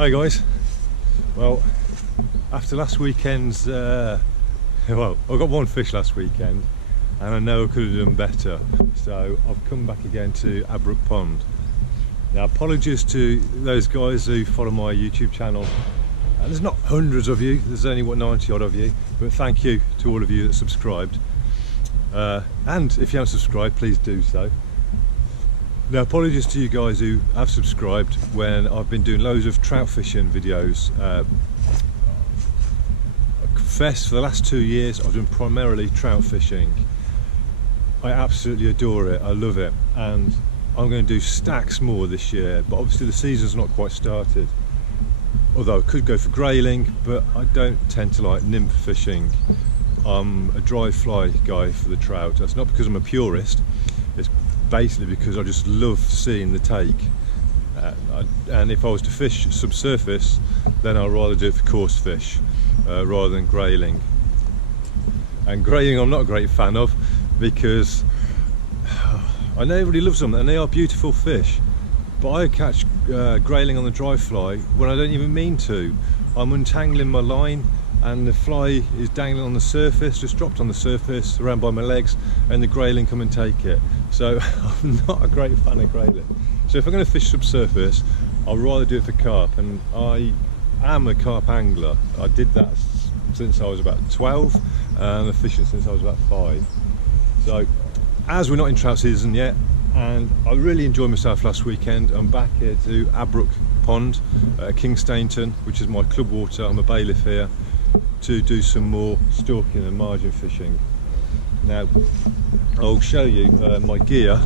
Hi guys. Well, after last weekend's well, I got one fish last weekend and I know I could have done better, so I've come back again to Abbrook Pond. Now, apologies to those guys who follow my YouTube channel, and there's not hundreds of you, there's only what, 90 odd of you, but thank you to all of you that subscribed, and if you haven't subscribed, please do so. Now, apologies to you guys who have subscribed when I've been doing loads of trout fishing videos. I confess, for the last 2 years I've done primarily trout fishing. I absolutely adore it, I love it, and I'm going to do stacks more this year, but obviously the season's not quite started. Although I could go for grayling, but I don't tend to like nymph fishing. I'm a dry fly guy for the trout. That's not because I'm a purist, it's basically because I just love seeing the take. And if I was to fish subsurface, then I'd rather do it for coarse fish rather than grayling. And grayling I'm not a great fan of, because I know everybody loves them and they are beautiful fish, but I catch grayling on the dry fly when I don't even mean to. I'm untangling my line and the fly is dangling on the surface, just dropped on the surface around by my legs, and the grayling come and take it. So I'm not a great fan of grayling. So if I'm going to fish subsurface, I'd rather do it for carp, and I am a carp angler. I did that since I was about 12 and I've fishing since I was about 5. So as we're not in trout season yet, and I really enjoyed myself last weekend, I'm back here to Abbrook Pond, Kingsteignton, which is my club water. I'm a bailiff here, to do some more stalking and margin fishing. Now, I'll show you my gear.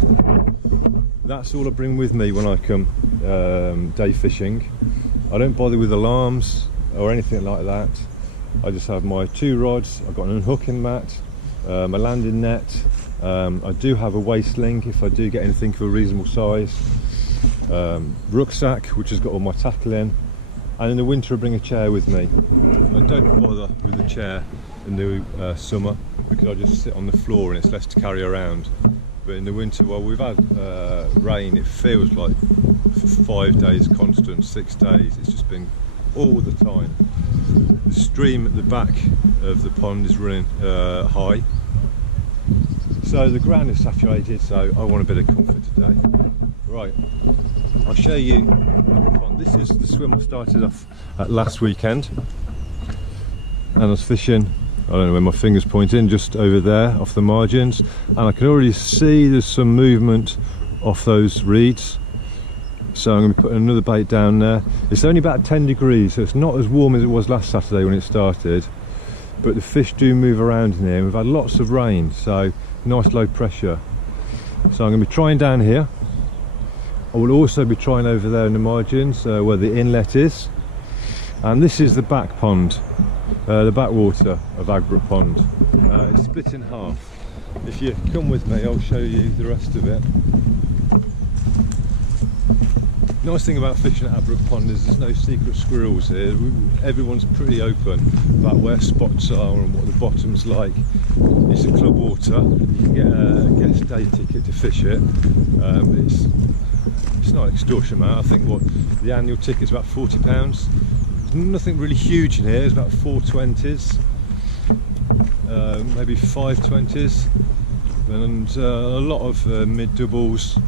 That's all I bring with me when I come day fishing. I don't bother with alarms or anything like that. I just have my 2 rods, I've got an unhooking mat, my landing net. I do have a waist sling if I do get anything of a reasonable size, rucksack which has got all my tackle in, and in the winter I bring a chair with me. I don't bother with the chair in the summer because I just sit on the floor and it's less to carry around. But in the winter, well, we've had rain, it feels like for 5 days constant, 6 days, it's just been all the time. The stream at the back of the pond is running high, so the ground is saturated, so I want a bit of comfort today. Right, I'll show you the pond. This is the swim I started off at last weekend, and I was fishing, I don't know where my finger's pointing, just over there off the margins, and I can already see there's some movement off those reeds. So I'm going to be putting another bait down there. It's only about 10 degrees, so it's not as warm as it was last Saturday when it started, but the fish do move around in here. We've had lots of rain, so nice low pressure. So I'm going to be trying down here. I will also be trying over there in the margins where the inlet is. And this is the back pond, the backwater of Abbrook Pond. It's split in half. If you come with me, I'll show you the rest of it. Nice thing about fishing at Abbrook Pond is there's no secret squirrels here. Everyone's pretty open about where spots are and what the bottom's like. It's a club water, you can get a guest day ticket to fish it. It's not an extortion amount. I think what the annual ticket's about £40. There's nothing really huge in here, there's about 4 20s, maybe 5 20s, and a lot of mid doubles,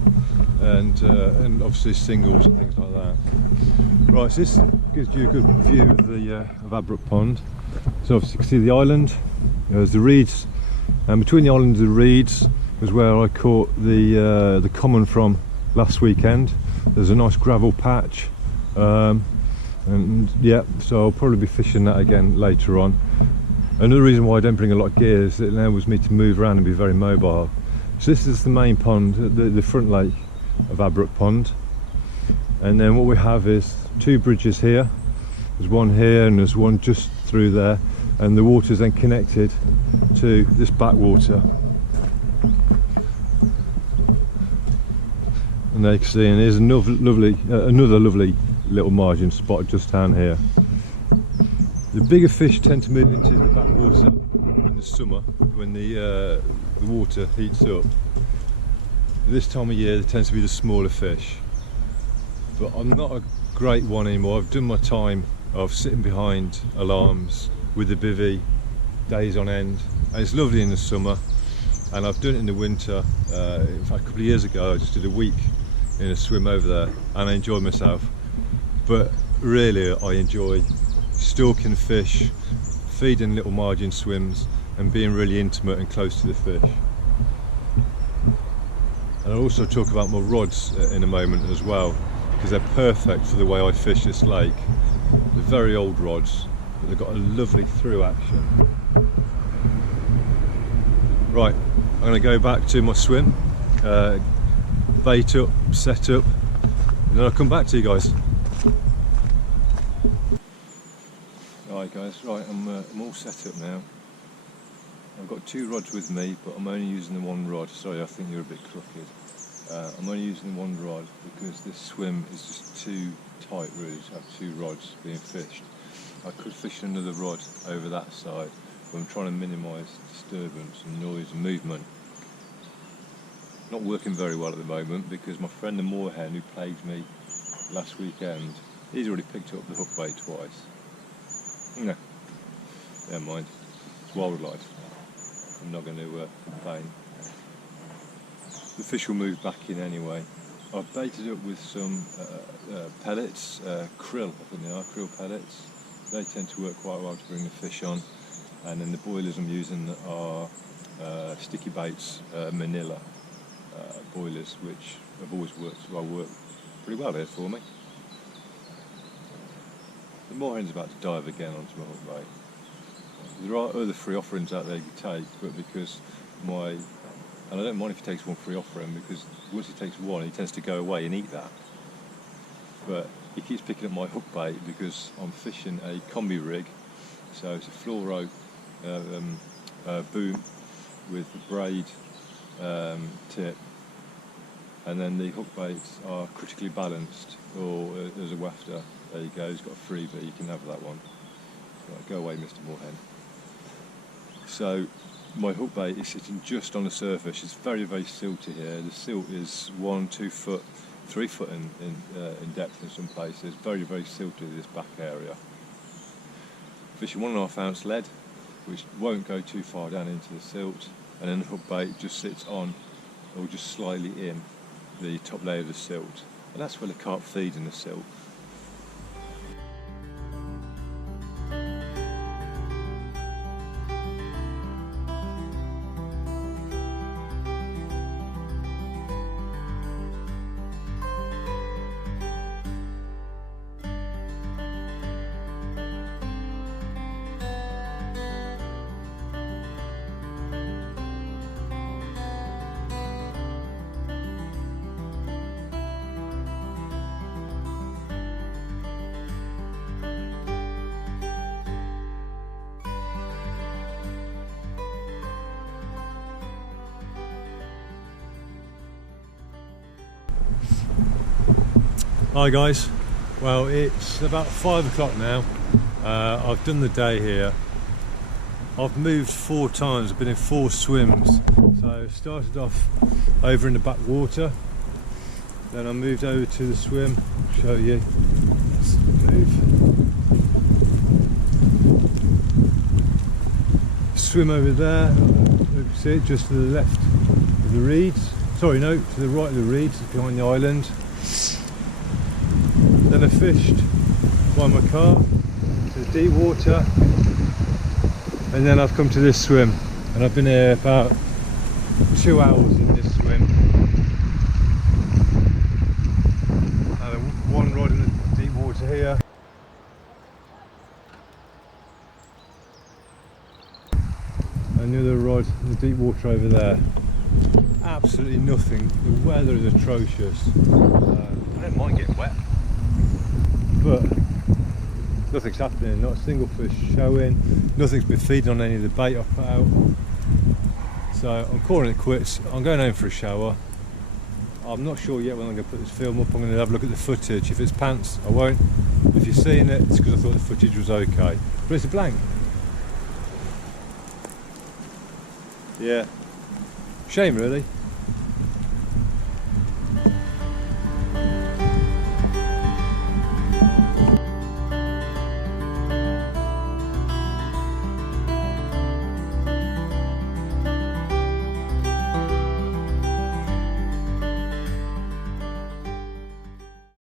and obviously singles and things like that. Right, so this gives you a good view of the of Abbrook Pond. So obviously you can see the island, there's the reeds, and between the island and the reeds was where I caught the common from last weekend. There's a nice gravel patch, and yeah, so I'll probably be fishing that again later on. Another reason why I don't bring a lot of gear is it enables me to move around and be very mobile. So this is the main pond, the front lake of Abbrook Pond, and then what we have is 2 bridges here. There's one here and there's one just through there, and the water is then connected to this backwater. And there you can see, and there's another lovely little margin spot just down here. The bigger fish tend to move into the backwater in the summer when the water heats up. This time of year there tends to be the smaller fish, but I'm not a great one anymore. I've done my time of sitting behind alarms with the bivvy days on end, and it's lovely in the summer, and I've done it in the winter. In fact, a couple of years ago I just did a week in a swim over there and I enjoyed myself. But really I enjoy stalking fish, feeding little margin swims and being really intimate and close to the fish. And I'll also talk about my rods in a moment as well, because they're perfect for the way I fish this lake. They're very old rods, but they've got a lovely through action. Right, I'm going to go back to my swim, bait up, set up, and then I'll come back to you guys. Alright guys, right, I'm all set up now. I've got two rods with me, but I'm only using the one rod. Sorry, I think you're a bit crooked. I'm only using the one rod because this swim is just too tight really to have two rods being fished. I could fish another rod over that side, but I'm trying to minimise disturbance and noise and movement. Not working very well at the moment because my friend the moorhen who plagued me last weekend, he's already picked up the hook bait twice. No, never mind, it's wildlife. I'm not going to complain. The fish will move back in anyway. I've baited up with some pellets, krill, I think they are, krill pellets. They tend to work quite well to bring the fish on. And then the boilers I'm using are sticky baits, Manila boilers, which have always worked pretty well here for me. The moorhen's about to dive again onto my hook bait. There are other free offerings out there you can take, but because and I don't mind if he takes one free offering, because once he takes one he tends to go away and eat that. But he keeps picking up my hook bait because I'm fishing a combi rig, so it's a fluoro boom with the braid tip, and then the hook baits are critically balanced, or as a wafter. There you go, he's got a freebie, you can have that one. Right, go away Mr. Moorhen. So my hook bait is sitting just on the surface. It's very, very silty here. The silt is 1, 2 foot, 3 foot in depth in some places. Very, very silty, this back area. Fishing 1.5 ounce lead, which won't go too far down into the silt, and then the hook bait just sits on, or just slightly in, the top layer of the silt. And that's where the carp feed in the silt. Hi guys, well it's about 5 o'clock now. I've done the day here. I've moved 4 times, I've been in 4 swims. So I started off over in the backwater, then I moved over to the swim. I'll show you. Let's move. Swim over there, see it just to the left of the reeds. Sorry, no, to the right of the reeds, behind the island. Then I fished by my car to the deep water, and then I've come to this swim, and I've been here about 2 hours in this swim. And one rod in the deep water here, another rod in the deep water over there. Absolutely nothing. The weather is atrocious. I don't mind getting wet, but nothing's happening, not a single fish showing, nothing's been feeding on any of the bait I've put out. So I'm calling it quits. I'm going home for a shower. I'm not sure yet when I'm going to put this film up. I'm going to have a look at the footage. If it's pants, I won't. If you're seeing it, it's because I thought the footage was okay. But it's a blank. Yeah. Shame really.